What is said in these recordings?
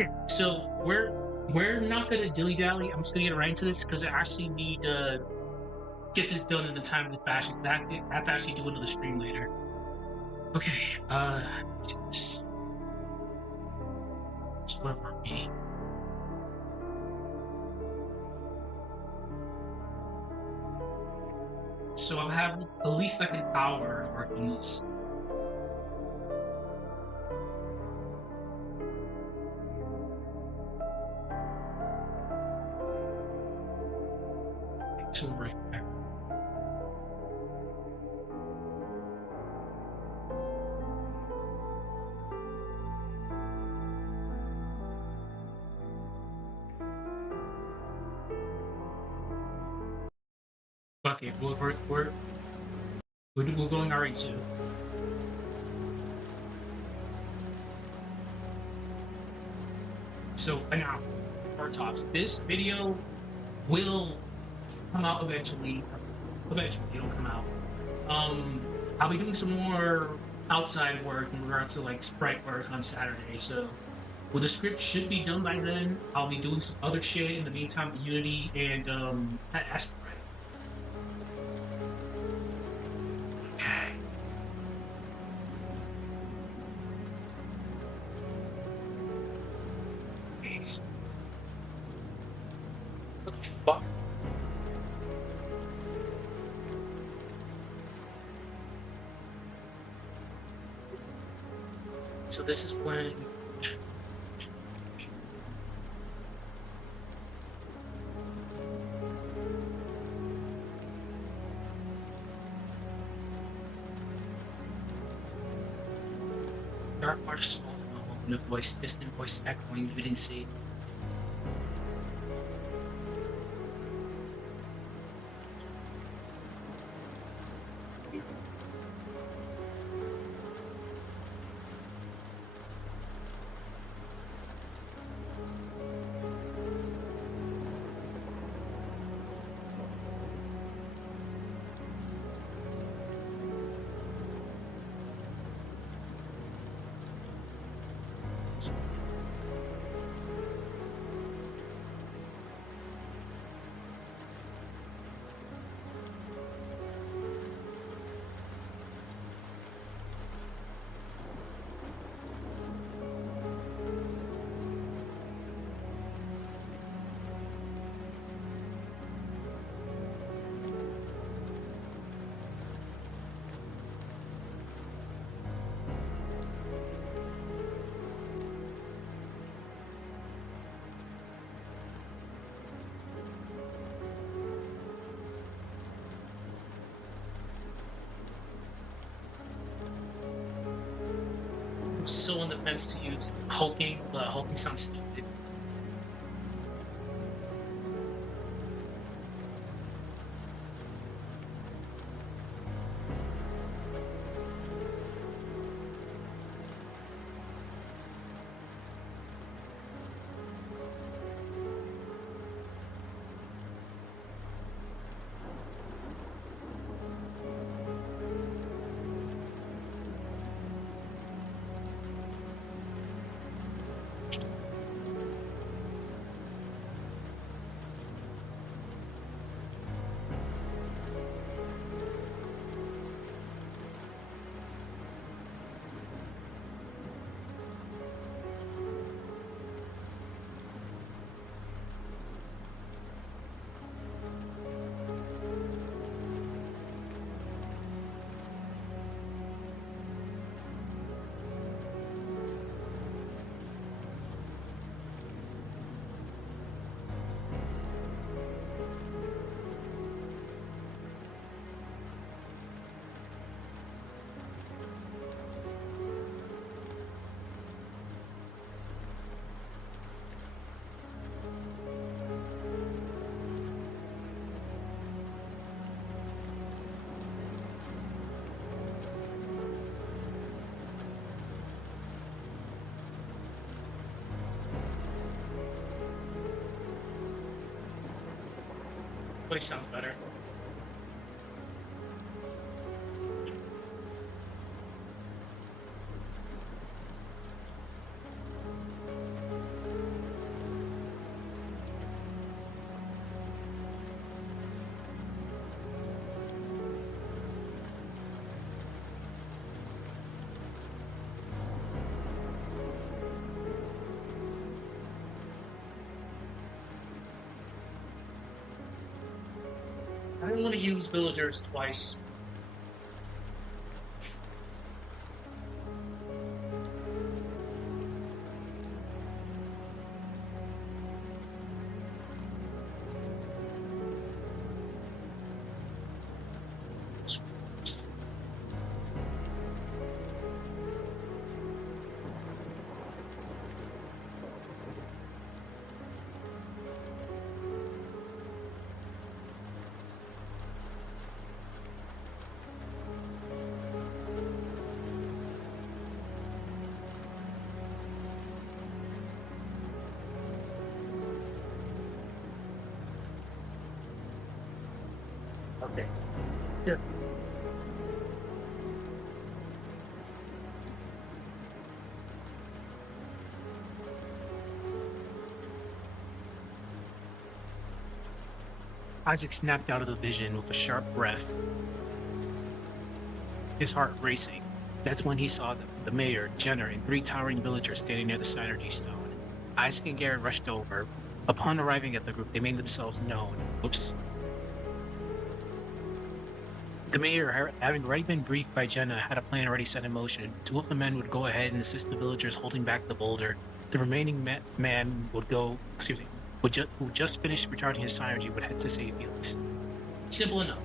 Okay, so we're not gonna dilly dally. I'm just gonna get right into this because I actually need to get this done in a timely fashion. Because I have to actually do another stream later. Okay, let's do this. So where were we? So I'll have at least like an hour to work on this. So we're right back. Okay, we're going alright too. So now, our tops. This video will come out eventually. Eventually, it'll come out. I'll be doing some more outside work in regards to like sprite work on Saturday. So, well, the script should be done by then. I'll be doing some other shit in the meantime, Unity and Sprite. Okay. Jeez. What the fuck? So this is when dark artist open a voice, distant voice echoing you didn't see. I'm so on the fence to use hulking, but hulking sounds stupid. Voice sounds better. don't want to use villagers twice. Okay. Yeah. Isaac snapped out of the vision with a sharp breath, his heart racing. That's when he saw the mayor, Jenner, and 3 towering villagers standing near the synergy stone. Isaac and Garrett rushed over. Upon arriving at the group, they made themselves known. Oops. The mayor, having already been briefed by Jenna, had a plan already set in motion. 2 of the men would go ahead and assist the villagers holding back the boulder. The remaining man would who just finished recharging his synergy, would head to save Felix. Simple enough.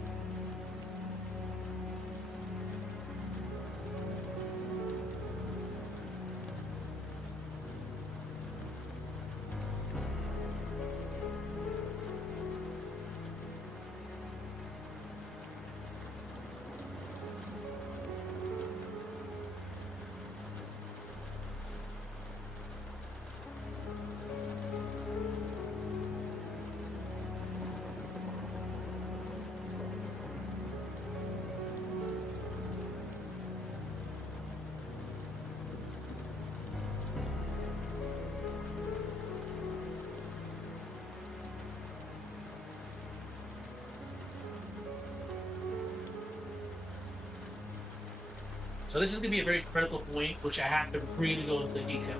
So this is going to be a very critical point, which I have to really go into the detail.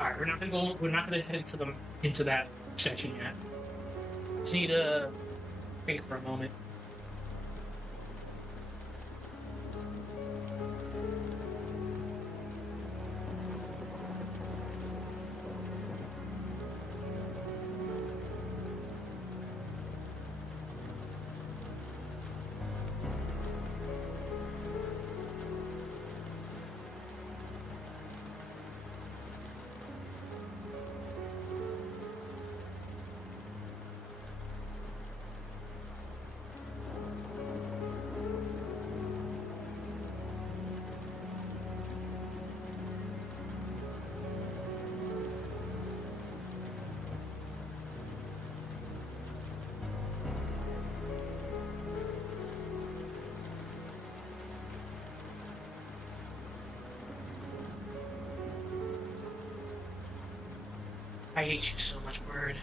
All right, we're not going to go. We're not going to head into that section yet. Just need to think for a moment. I hate you so much, Weyard.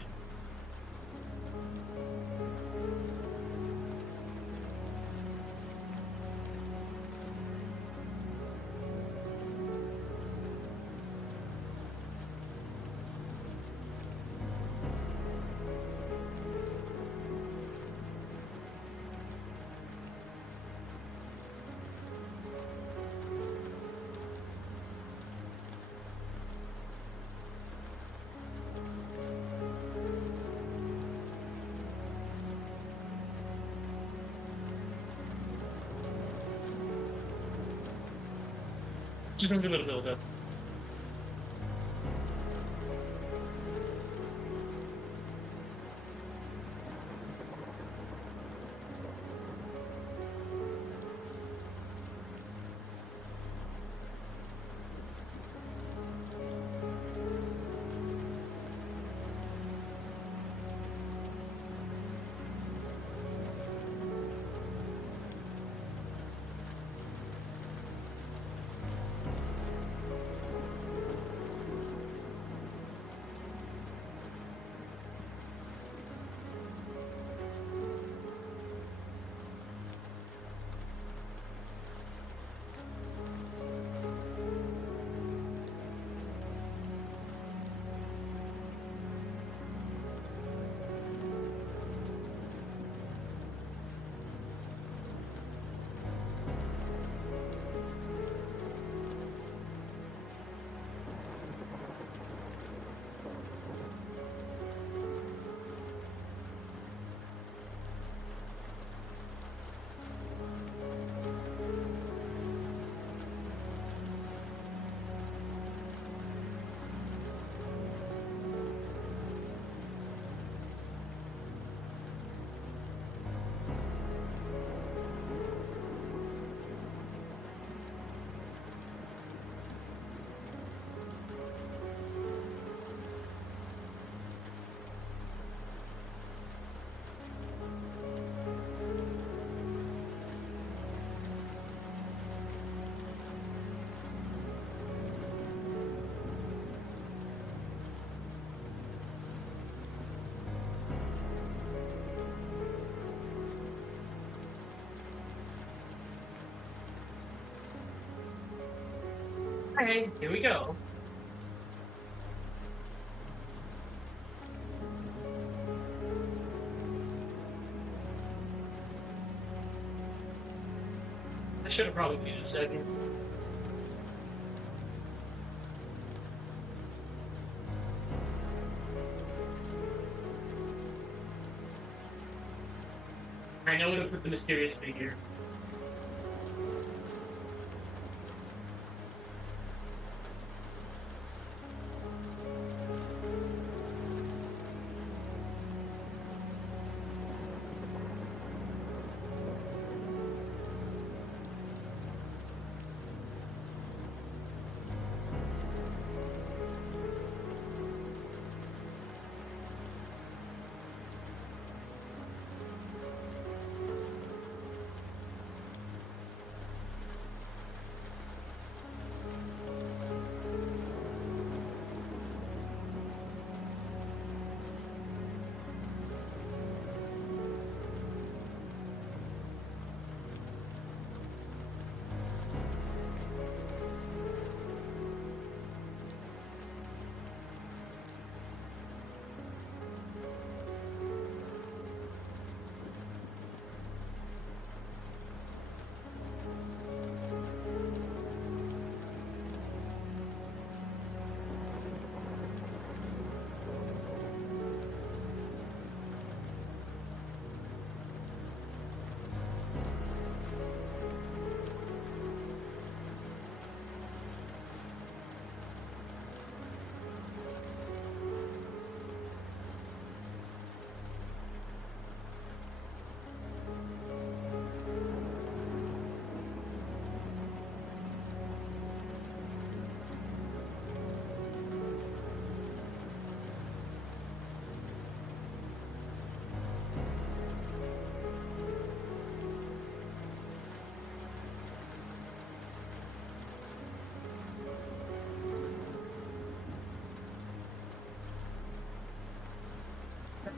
Just don't give it a build up. Okay, here we go. I should have probably been a second. I know where to put the mysterious figure.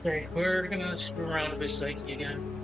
Okay, we're gonna screw around with Psyche again.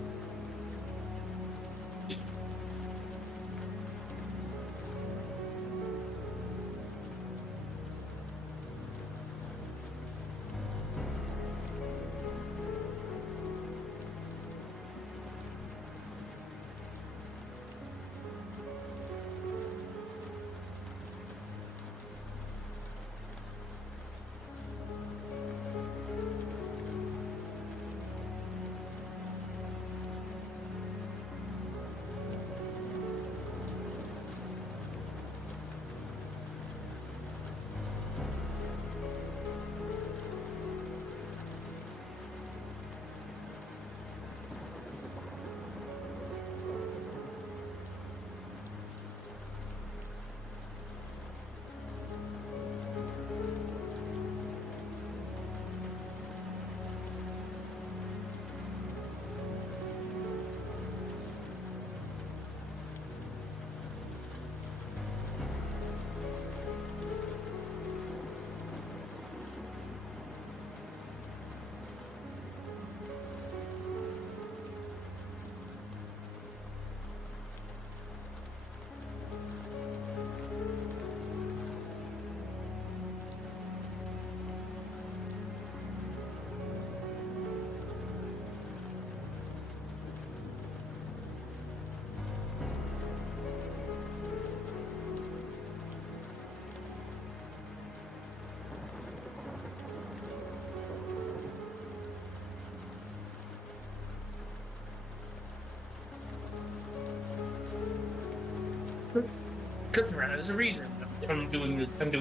Cooking around. There's a reason I'm doing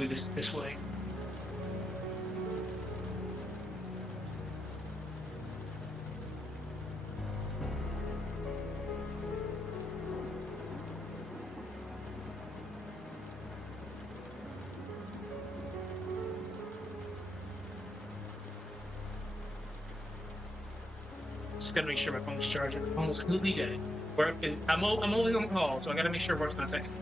this way. Just gotta make sure my phone's charging. I'm almost completely dead. I'm always on call, so I gotta make sure work's not texting.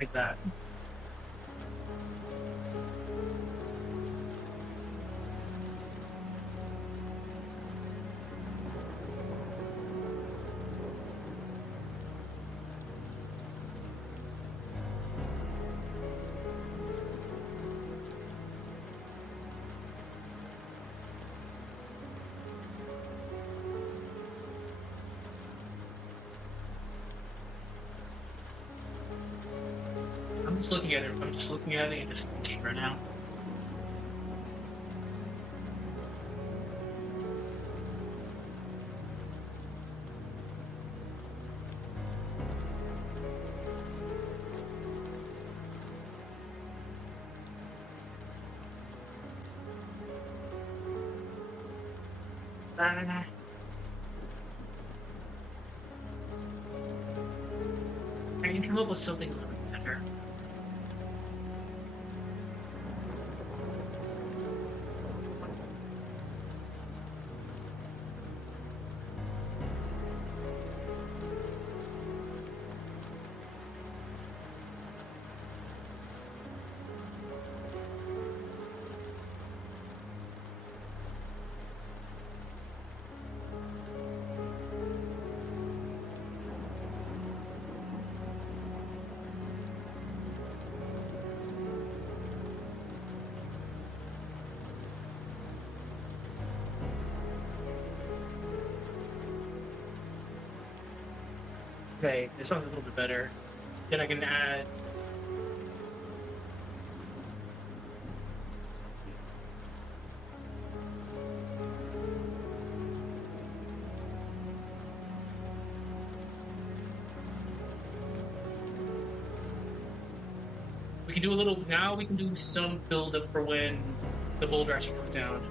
like that. I'm just looking at it. I'm just looking at it and just thinking right now. I can come up with something a little bit better. Okay, this sounds a little bit better. Then I can add. We can do a little. Now we can do some build up for when the boulder actually comes down.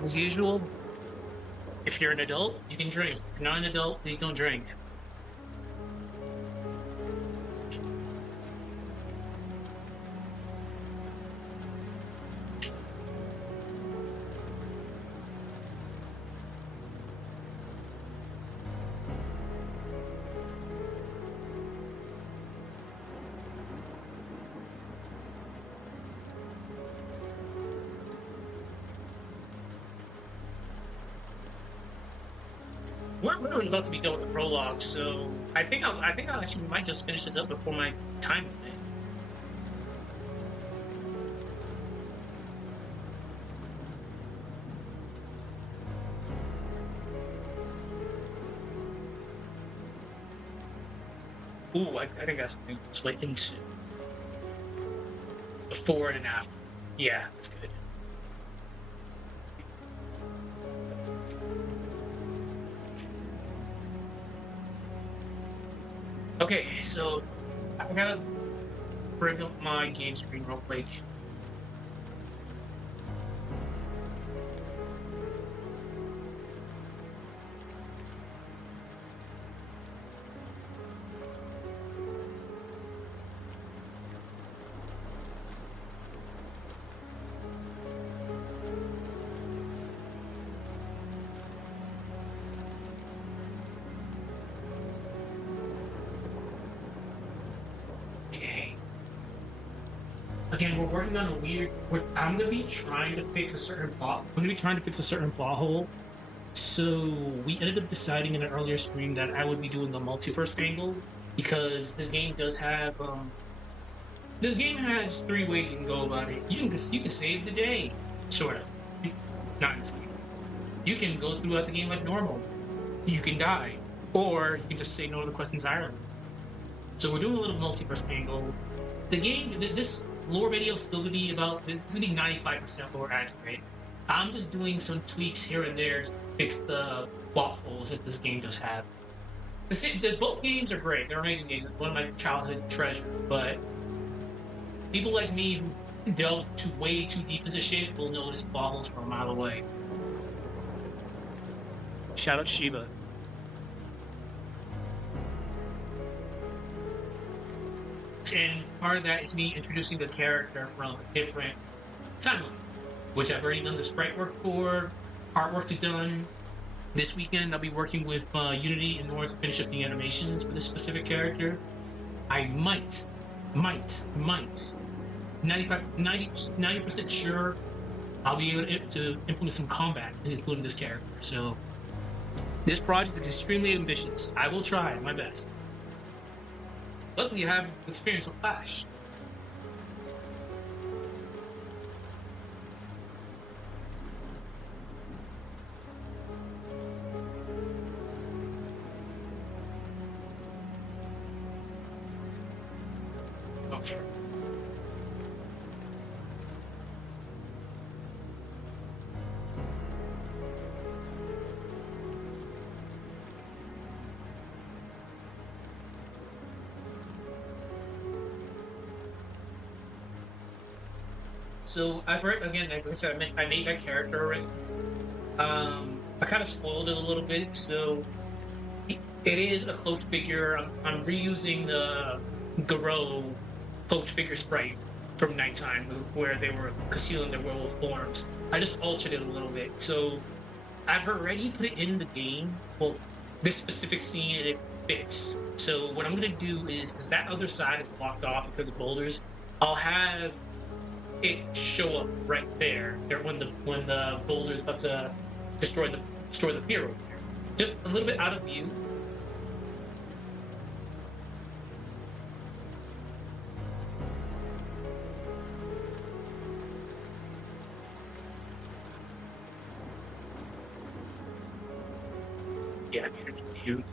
As usual, if you're an adult, you can drink. If you're not an adult, please don't drink. We're literally about to be done with the prologue, so I think I'll actually might just finish this up before my time limit. Ooh, I think that's something to split into. Before and after. Yeah, that's good. Okay, so I gotta bring up my game screen real quick. again, we're working on a weird. I'm gonna be trying to fix a certain plot. I'm gonna be trying to fix a certain plot hole. So we ended up deciding in an earlier stream that I would be doing a multiverse angle because this game does have this game has three ways you can go about it. You can save the day, sort of. Not in this game. You can go throughout the game like normal. You can die, or you can just say no to the quest entirely. So we're doing a little multiverse angle. The game, this lore video is still gonna be about this. Is gonna be 95% lore accurate. I'm just doing some tweaks here and there to fix the plot holes that this game does have. Both games are great. They're amazing games. It's one of my childhood treasures. But people like me who delve way too deep into shit will notice plot holes from a mile away. Shout out Shiba. And part of that is me introducing the character from a different timeline, which I've already done the sprite work for, artwork to done. This weekend I'll be working with Unity in order to finish up the animations for this specific character. I might, 90% sure I'll be able to implement some combat, including this character. So this project is extremely ambitious. I will try my best. Luckily, I have experience with Flash. Okay. So I've heard again, like I said, I made that character already. I kind of spoiled it a little bit, so it is a cloaked figure. I'm reusing the Garou cloaked figure sprite from Nighttime, where they were concealing their werewolf forms. I just altered it a little bit, so I've already put it in the game. Well, this specific scene, it fits. So what I'm gonna do is, because that other side is blocked off because of boulders, I'll have it show up right there when the boulder's about to destroy the pier over there. Just a little bit out of view. Yeah, it's cute.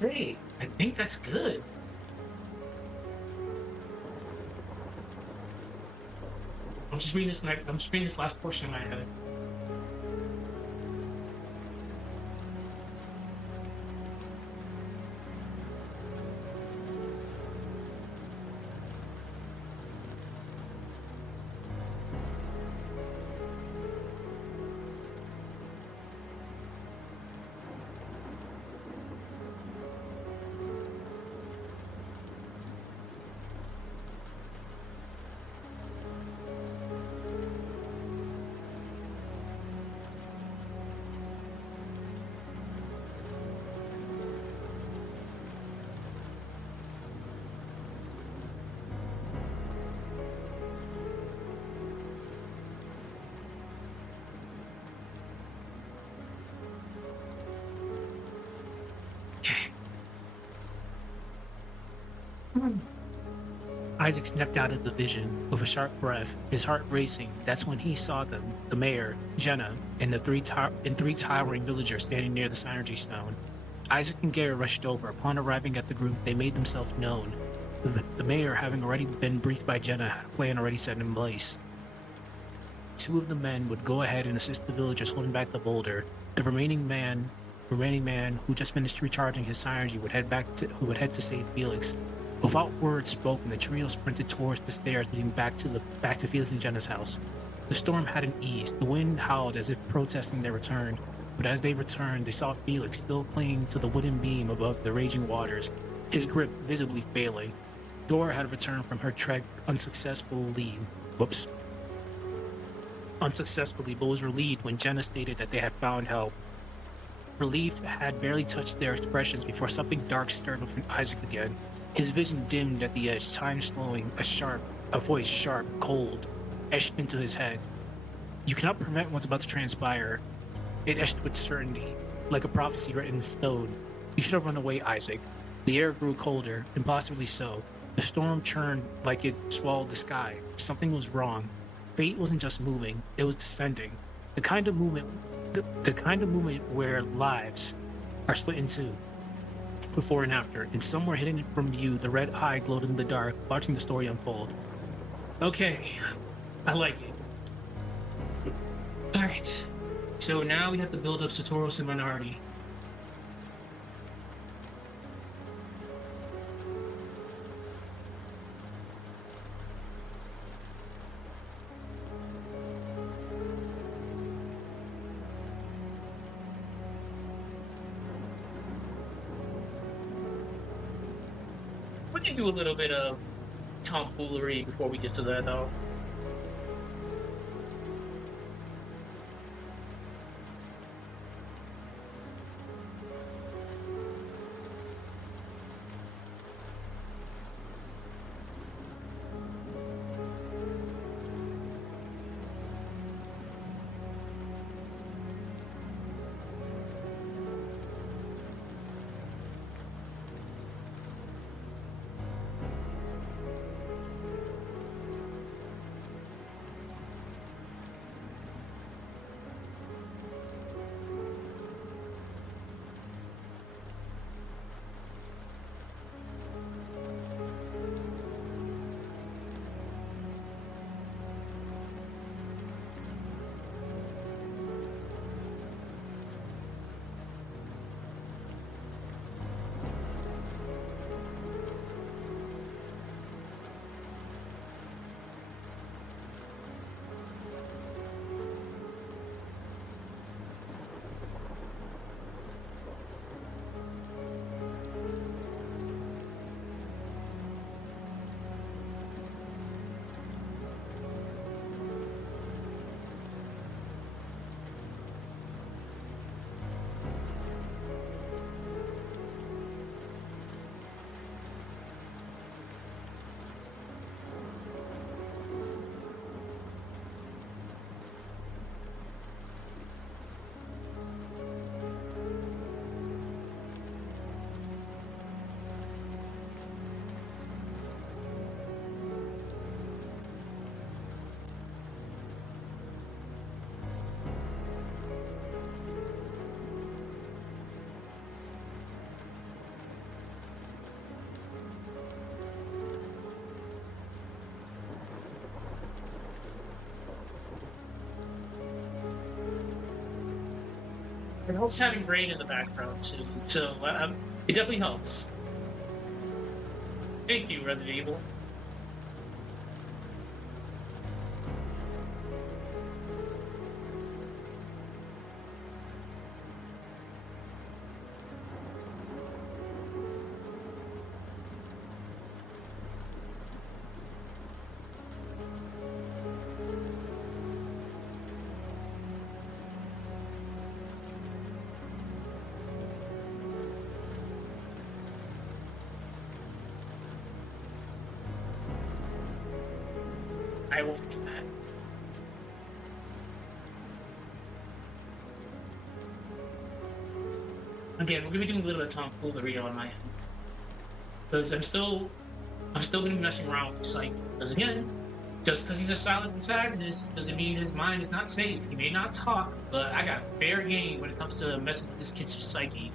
Hey, I think that's good. I'm just reading this last portion in my head. Isaac snapped out of the vision with a sharp breath, his heart racing. That's when he saw them, the mayor, Jenna, and the three towering villagers standing near the synergy stone. Isaac and Gary rushed over. Upon arriving at the group, they made themselves known. The mayor, having already been briefed by Jenna, had a plan already set in place. Two of the men would go ahead and assist the villagers holding back the boulder. The remaining man who just finished recharging his synergy would head to save Felix. Without words spoken, the trio sprinted towards the stairs leading back to Felix and Jenna's house. The storm hadn't eased. The wind howled as if protesting their return. but as they returned, they saw Felix still clinging to the wooden beam above the raging waters, his grip visibly failing. Dora had returned from her trek unsuccessfully, but was relieved when Jenna stated that they had found help. Relief had barely touched their expressions before something dark stirred within Isaac again. His vision dimmed at the edge, time slowing, a voice sharp, cold, etched into his head. You cannot prevent what's about to transpire. It etched with certainty, like a prophecy written in stone. You should have run away, Isaac. The air grew colder, impossibly so. The storm churned like it swallowed the sky. Something was wrong. Fate wasn't just moving, it was descending. The kind of movement where lives are split in two, before and after, and somewhere hidden from view, the red eye glowed in the dark, watching the story unfold. Okay, I like it. Alright, so now we have to build up Satoros and Minority. We can do a little bit of tomfoolery before we get to that, though. It helps having rain in the background too, so it definitely helps. Thank you, Resident Evil. I will fix that. Again, we're gonna be doing a little bit of tomfoolery on my end, because I'm still gonna be messing around with the psyche. Because again, just because he's a silent protagonist doesn't mean his mind is not safe. He may not talk, but I got fair game when it comes to messing with this kid's psyche.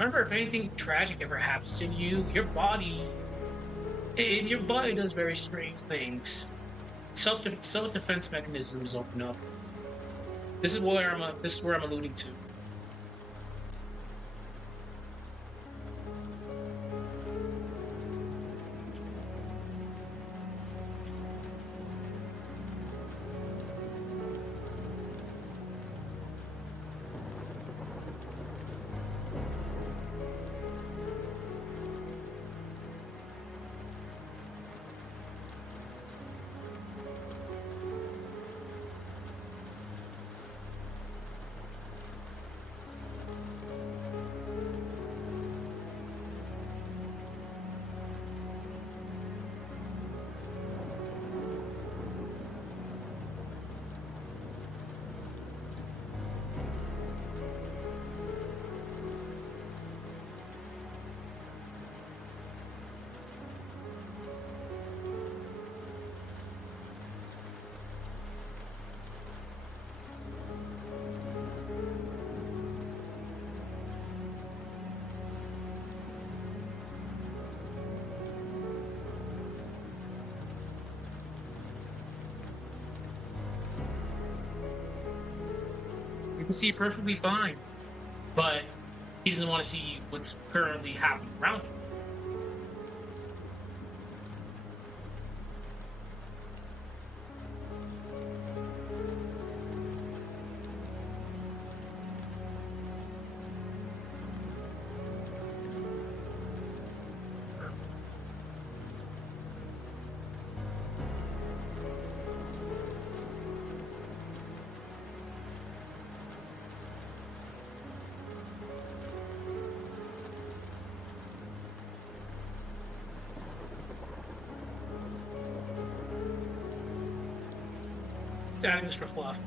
remember, if anything tragic ever happens to you, your body does very strange things. Self defense mechanisms open up. This is where I'm alluding to. You can see perfectly fine, but he doesn't want to see what's currently happening around him. It's adding this for fluff.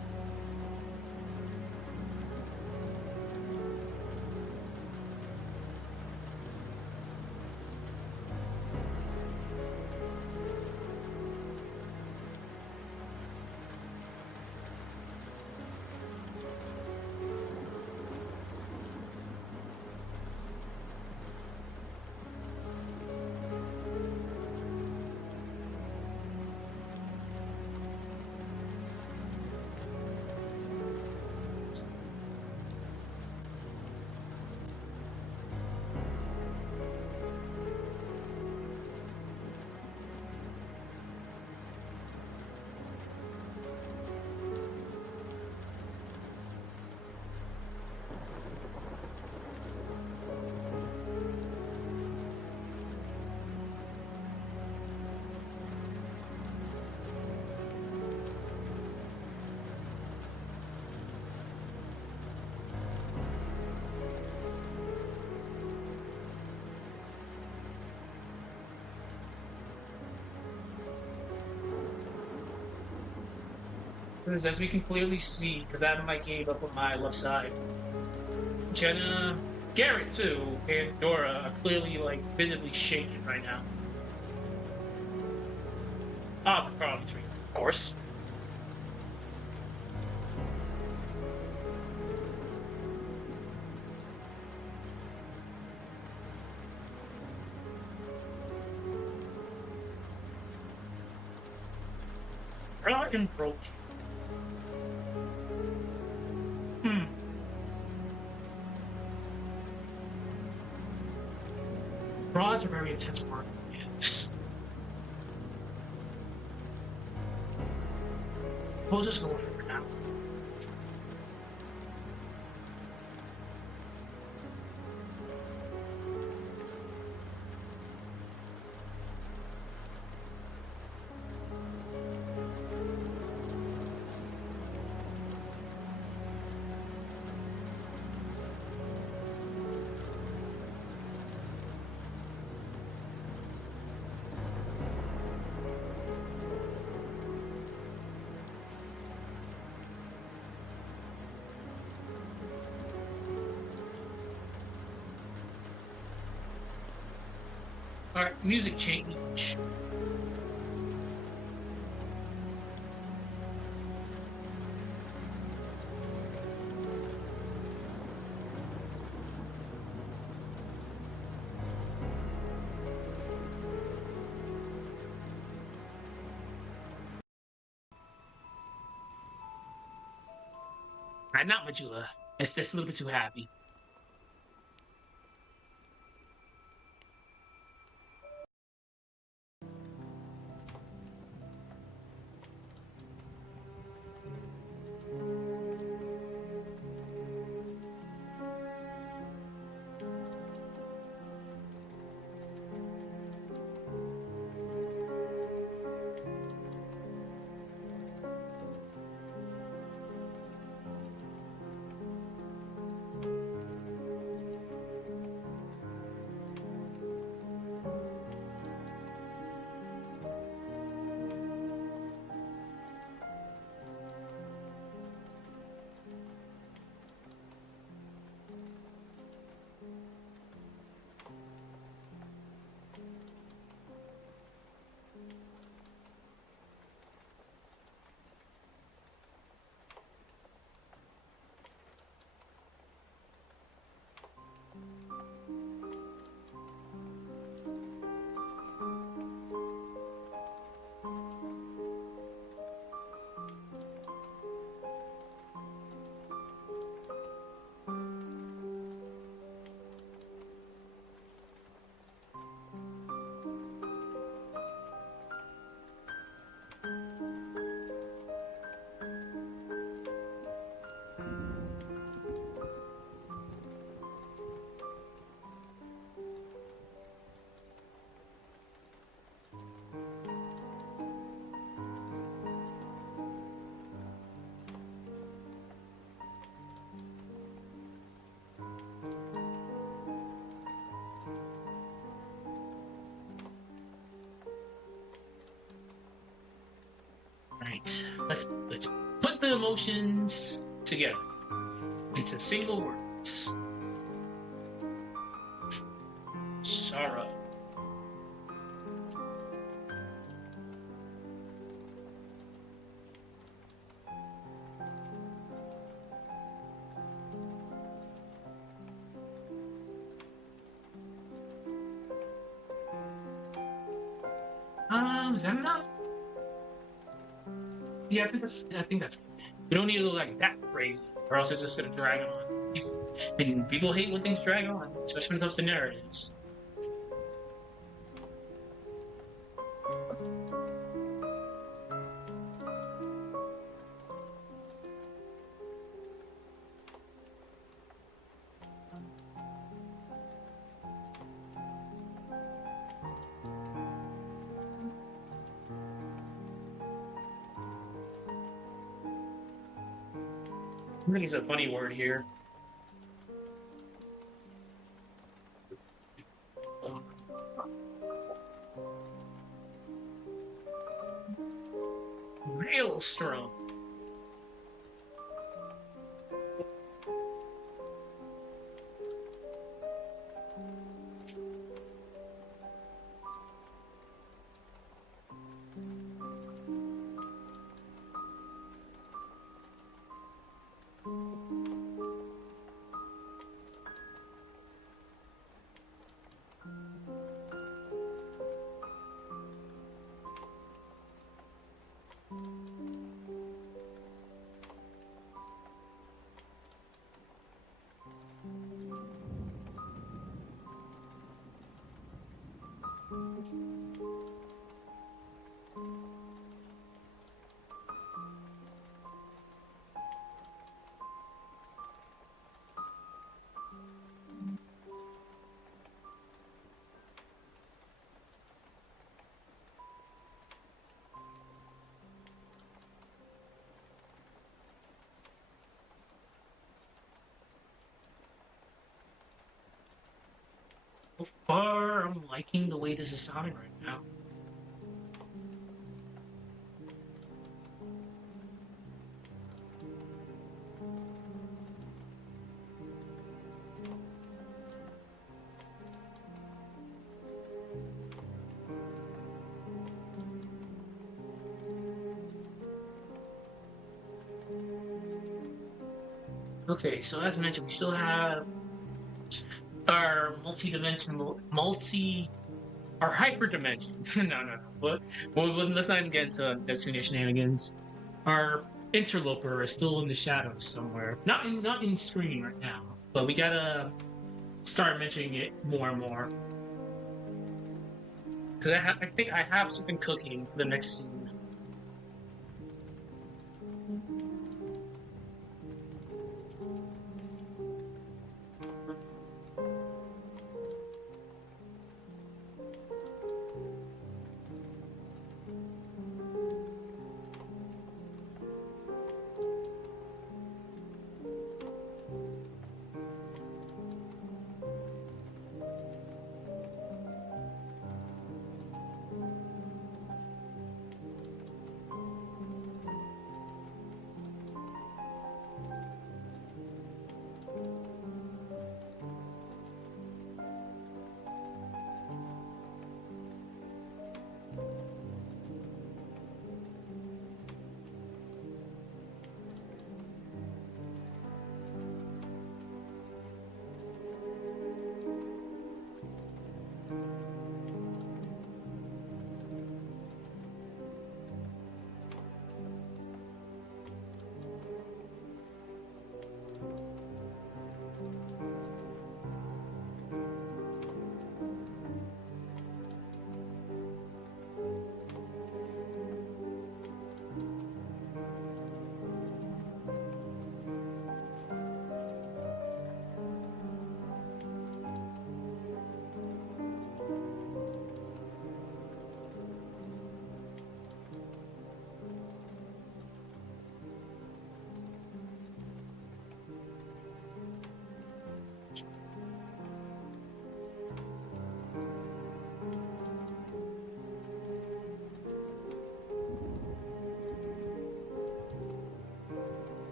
Because as we can clearly see, because I have my game up on my left side, Jenna, Garrett too, and Dora are clearly like visibly shaking right now. Ah, probably three, of course. Prologue and Prologue. Draws are very intense work. We'll just go for it now. Alright, music change. Not Majula. It's a little bit too happy. Right. Let's put the emotions together into single words. Sorrow. Is that enough? Yeah, I think that's good. We don't need to go like that crazy, or else it's just gonna drag on. And people hate when things drag on, especially when it comes to narratives. I think it's a funny word here. Maelstrom. So far, I'm liking the way this is sounding right now. Okay, so as mentioned, we still have our our hyperdimension. No. But let's not even get into Neptune shenanigans. Our interloper is still in the shadows somewhere. Not in screen right now, but we gotta start mentioning it more and more. Because I think I have something cooking for the next scene.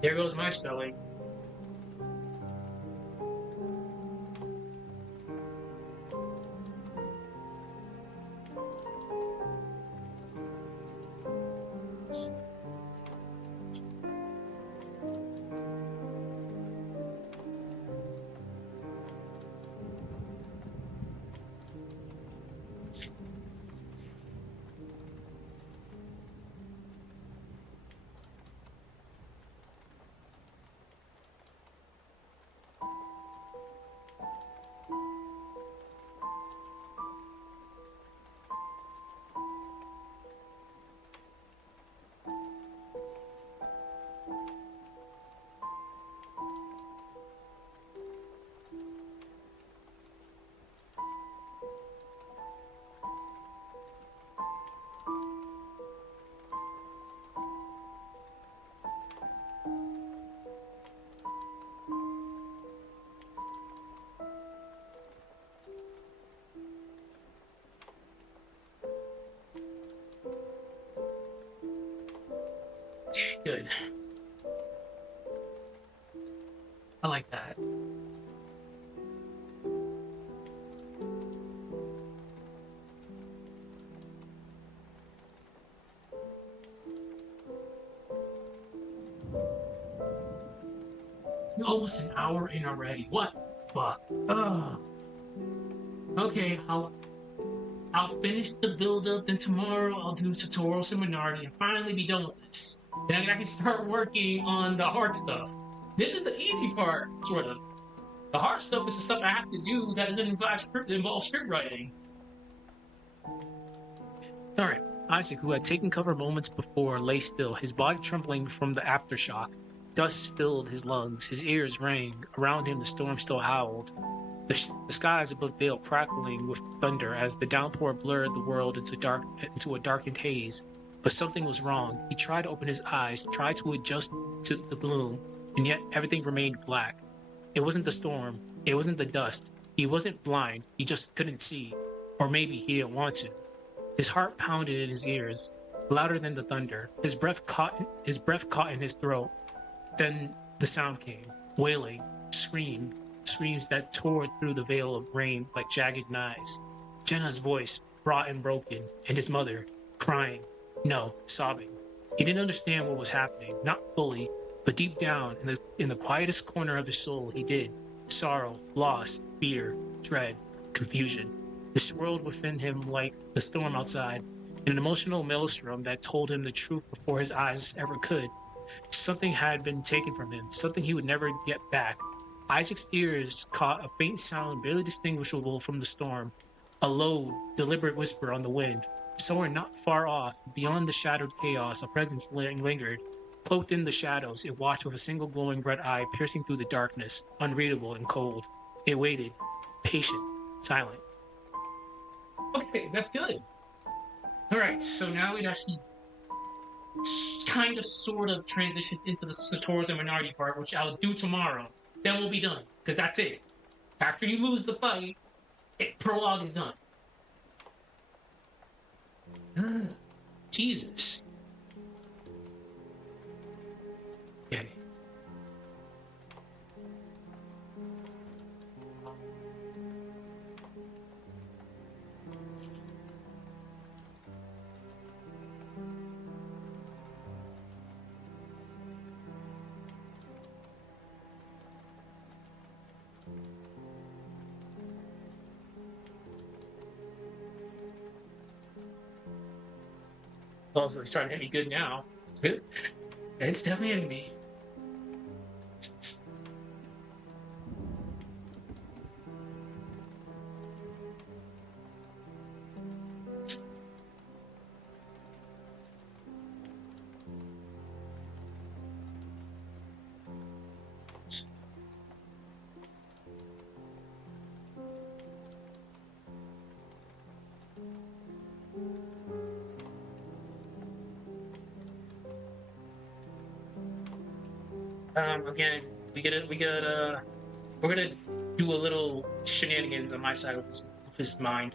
There goes my spelling. Good. I like that. We're almost an hour in already. What? Fuck. Ugh. Okay, I'll finish the build-up, then tomorrow I'll do tutorial seminarity and finally be done with this. Then I can start working on the hard stuff. This is the easy part, sort of. The hard stuff is the stuff I have to do that doesn't involve script writing. Alright, Isaac, who had taken cover moments before, lay still, his body trembling from the aftershock. Dust filled his lungs, his ears rang. Around him the storm still howled. The skies above Vale crackling with thunder as the downpour blurred the world into a darkened haze. But something was wrong. He tried to open his eyes, tried to adjust to the gloom, and yet everything remained black. It wasn't the storm. It wasn't the dust. He wasn't blind. He just couldn't see. Or maybe he didn't want to. His heart pounded in his ears, louder than the thunder. His breath caught in his throat. Then the sound came, wailing, screams that tore through the veil of rain like jagged knives. Jenna's voice, raw and broken, and his mother, crying. No, sobbing. He didn't understand what was happening, not fully, but deep down, in the quietest corner of his soul, he did. Sorrow, loss, fear, dread, confusion. It swirled within him like the storm outside, in an emotional maelstrom that told him the truth before his eyes ever could. Something had been taken from him, something he would never get back. Isaac's ears caught a faint sound barely distinguishable from the storm, a low, deliberate whisper on the wind. Somewhere not far off, beyond the shadowed chaos, a presence lingered. Cloaked in the shadows, it watched with a single glowing red eye piercing through the darkness, unreadable and cold. It waited, patient, silent. Okay, that's good. All right, so now it actually kind of sort of transitions into the Sator's and minority part, which I'll do tomorrow. Then we'll be done, because that's it. After you lose the fight, prologue is done. Jesus. Okay. Also, it's starting to hit me good now. It's definitely hitting me. Again, we're gonna do a little shenanigans on my side of his mind.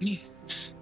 Jesus.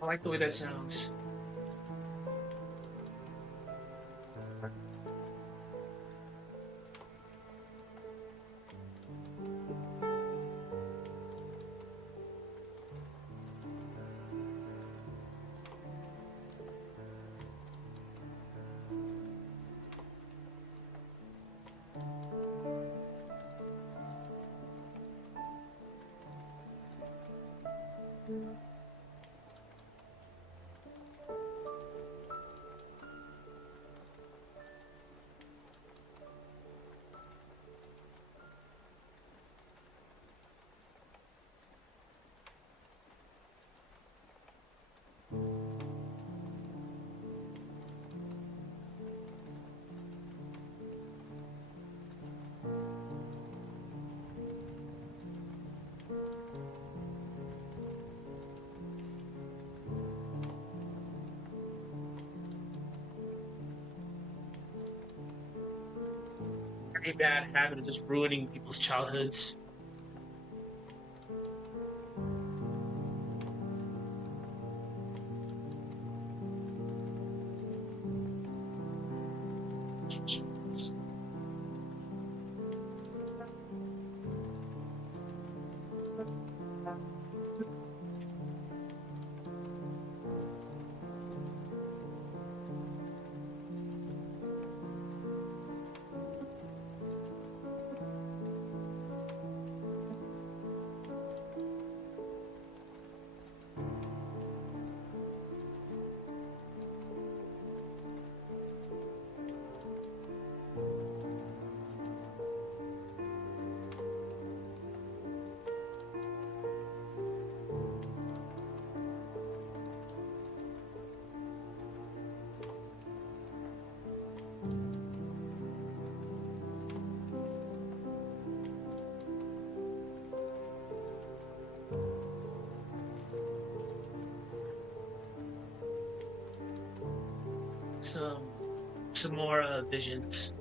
I like the way that sounds. very bad habit of just ruining people's childhoods. Some more visions.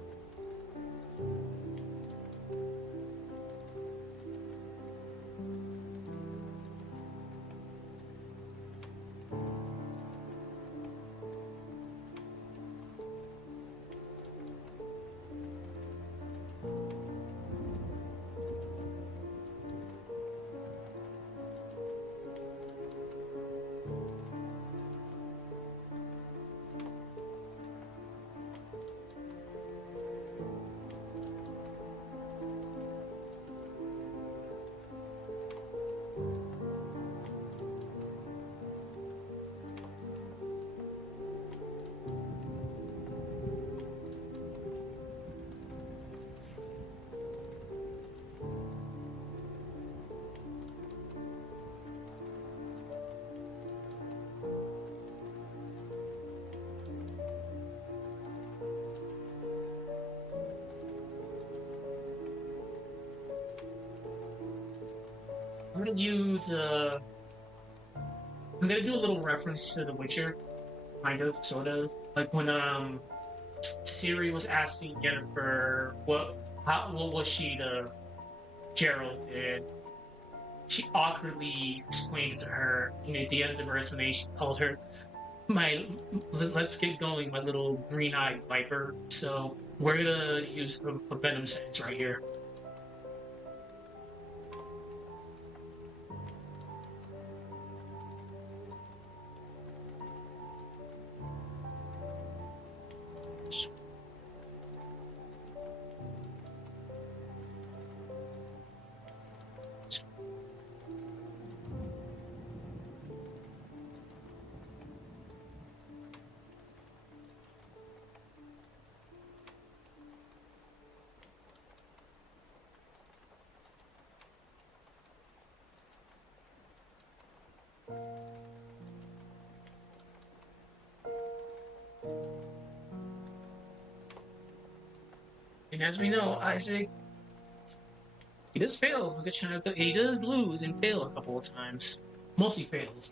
I'm gonna use I'm gonna do a little reference to The Witcher, kind of, sort of, like when Siri was asking Yennefer what was she to Geralt, and she awkwardly explained it to her, and at the end of her explanation, called her let's get going, my little green-eyed viper. So we're gonna use a venom sentence right here. And as we know, Isaac, he does fail. He does lose and fail a couple of times. Mostly fails.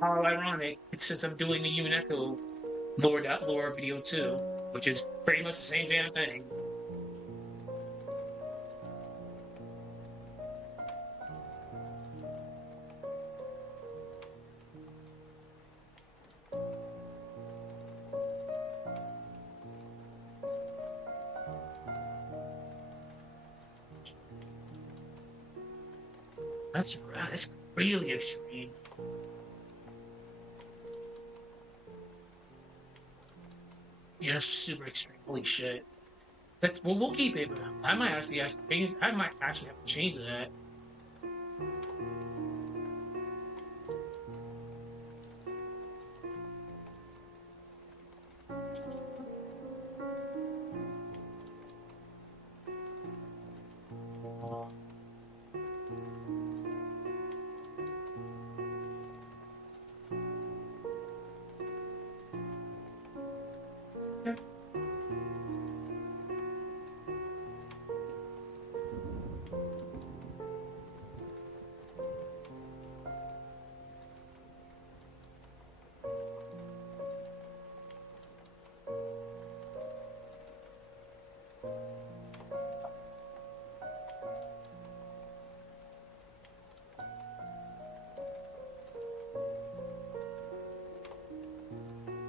How ironic, since I'm doing the Human Echo lore video too, which is pretty much the same damn thing. That's really extreme. Yeah, that's super extreme. Holy shit. That's well, we'll keep it. I might actually have to change. I might actually have to change that.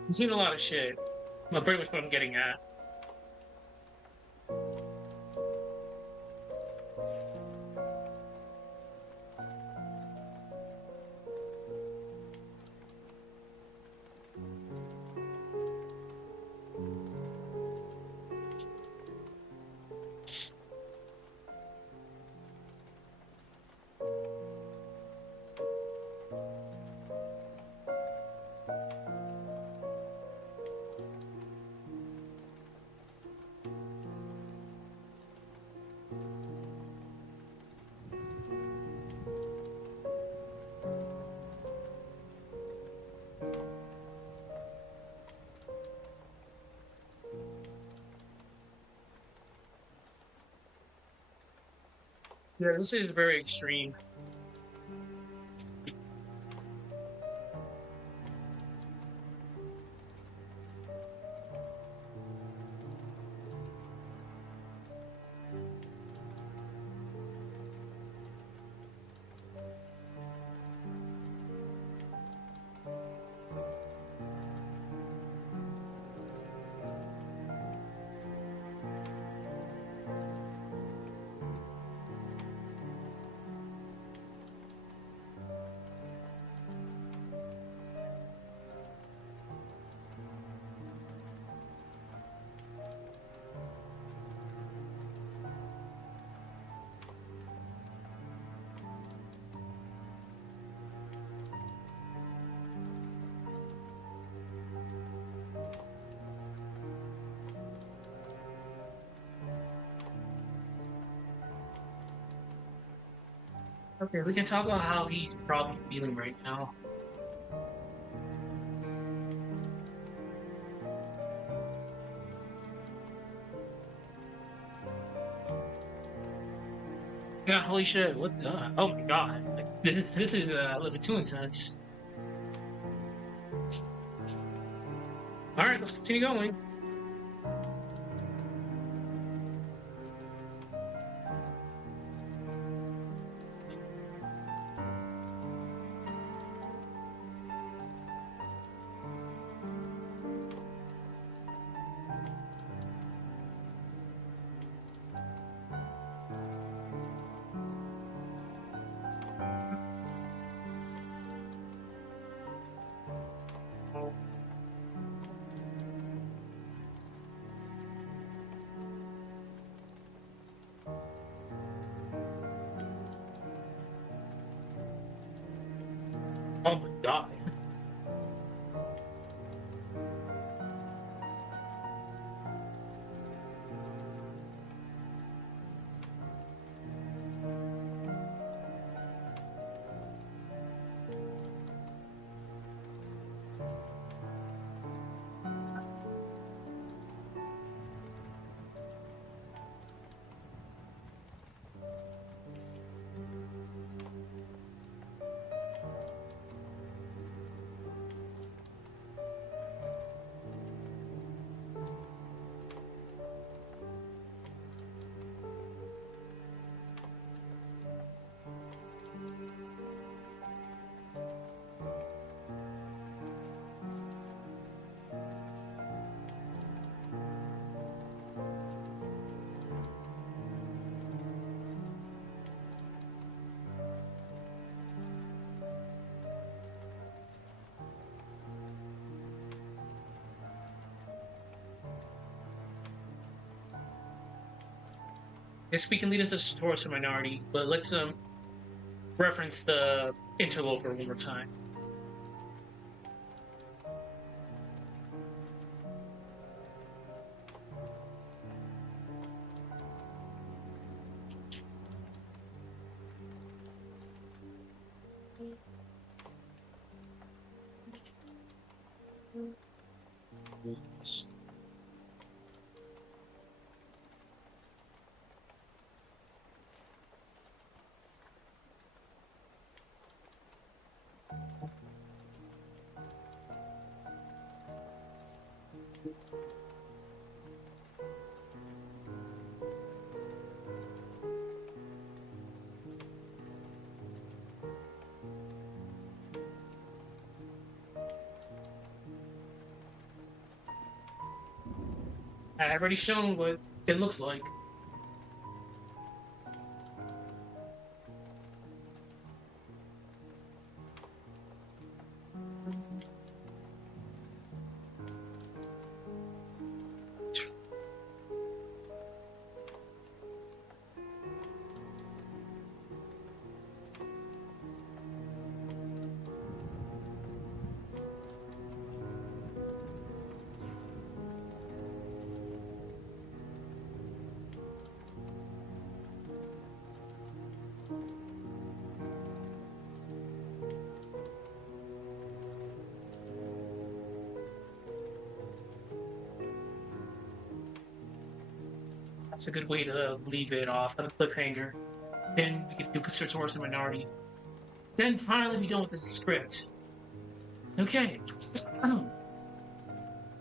I've seen a lot of shit. Well, pretty much what I'm getting at. Yeah, this is very extreme. Okay, we can talk about how he's probably feeling right now. Yeah, holy shit! What the? Oh my god! Like, this is a little bit too intense. All right, let's continue going. Oh my god! This we can lead into Taurus or minority, but let's reference the interloper one more time. I've already shown what it looks like. That's a good way to leave it off on a cliffhanger. Then we can do Taurus and minority. Then finally be done with the script. Okay.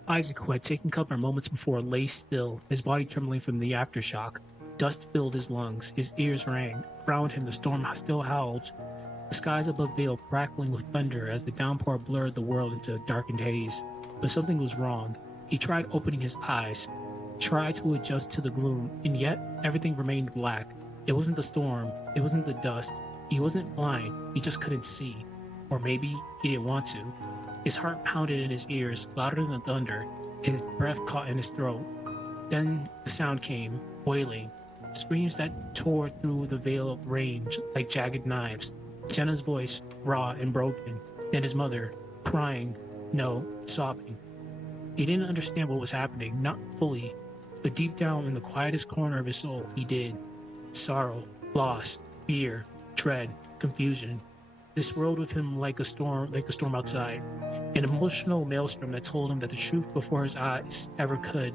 Isaac, who had taken cover moments before, lay still, his body trembling from the aftershock. Dust filled his lungs, his ears rang. Around him the storm still howled, the skies above Vale crackling with thunder as the downpour blurred the world into a darkened haze. But something was wrong. He tried opening his eyes, tried to adjust to the gloom, and yet everything remained black. It wasn't the storm, it wasn't the dust. He wasn't blind, he just couldn't see. Or maybe he didn't want to. His heart pounded in his ears, louder than the thunder. His breath caught in his throat. Then the sound came, wailing, screams that tore through the Vale range like jagged knives. Jenna's voice, raw and broken. Then his mother, crying, no, sobbing. He didn't understand what was happening, not fully, but deep down in the quietest corner of his soul, he did. Sorrow, loss, fear, dread, confusion. This swirled with him like the storm outside. An emotional maelstrom that told him that the truth before his eyes ever could.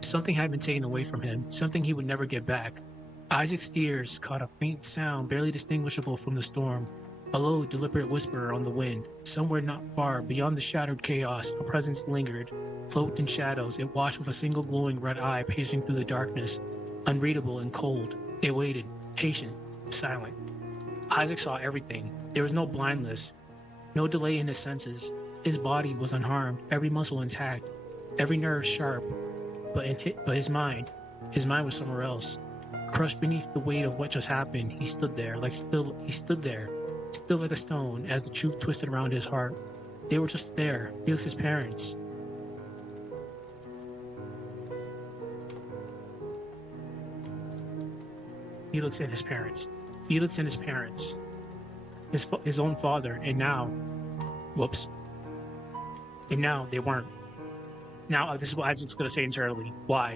Something had been taken away from him, something he would never get back. Isaac's ears caught a faint sound barely distinguishable from the storm. A low, deliberate whisper on the wind. Somewhere not far, beyond the shattered chaos, a presence lingered. Cloaked in shadows, it watched with a single glowing red eye pacing through the darkness. Unreadable and cold, it waited, patient, silent. Isaac saw everything. There was no blindness, no delay in his senses. His body was unharmed, every muscle intact, every nerve sharp. But his mind was somewhere else. Crushed beneath the weight of what just happened, he stood there, still like a stone, as the truth twisted around his heart. They were just there, Felix's parents. Felix and his parents. His own father, and now, and now they weren't. Now, this is what Isaac's going to say internally. Why?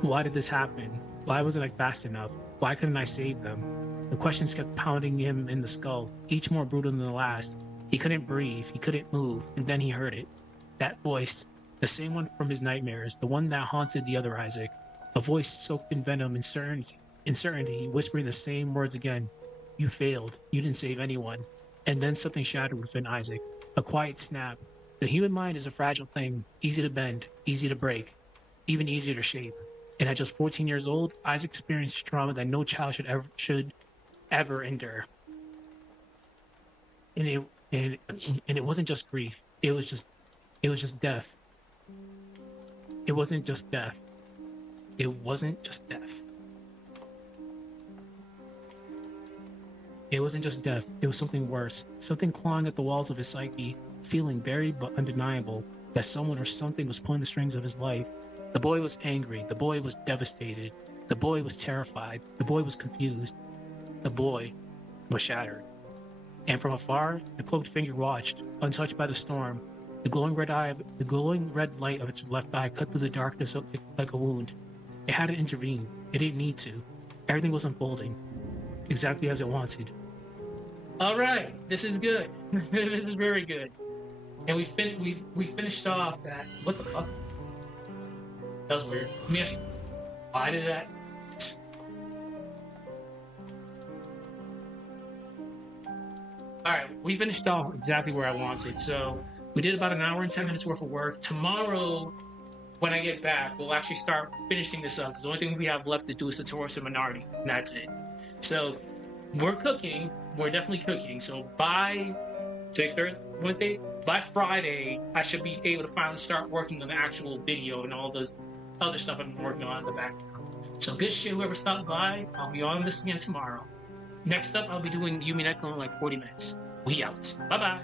Why did this happen? Why wasn't I fast enough? Why couldn't I save them? The questions kept pounding him in the skull, each more brutal than the last. He couldn't breathe, he couldn't move, and then he heard it. That voice, the same one from his nightmares, the one that haunted the other Isaac. A voice soaked in venom and certainty, whispering the same words again. You failed. You didn't save anyone. And then something shattered within Isaac. A quiet snap. The human mind is a fragile thing, easy to bend, easy to break, even easier to shape. And at just 14 years old, Isaac experienced trauma that no child should ever endure. And it wasn't just grief. It was just death. It wasn't just death. It wasn't just death. It wasn't just death. It was something worse. Something clawing at the walls of his psyche, feeling buried but undeniable that someone or something was pulling the strings of his life. The boy was angry. The boy was devastated. The boy was terrified. The boy was confused. The boy was shattered. And from afar, the cloaked figure watched, untouched by the storm. The glowing red light of its left eye cut through the darkness like a wound. It hadn't intervened. It didn't need to. Everything was unfolding, exactly as it wanted. All right, this is good. This is very good. And we finished off that. What the fuck? That was weird. Let me ask you this. Why did that? All right, we finished off exactly where I wanted. So we did about an hour and 10 minutes worth of work. Tomorrow, when I get back, we'll actually start finishing this up, because the only thing we have left to do is the Taurus and Minority, and that's it. So we're cooking. We're definitely cooking. So by today's Thursday, Wednesday, by Friday, I should be able to finally start working on the actual video and all this other stuff I've been working on in the background. So good shit, whoever stopped by. I'll be on this again tomorrow. Next up, I'll be doing Yumi Neko in like 40 minutes. We out. Bye-bye.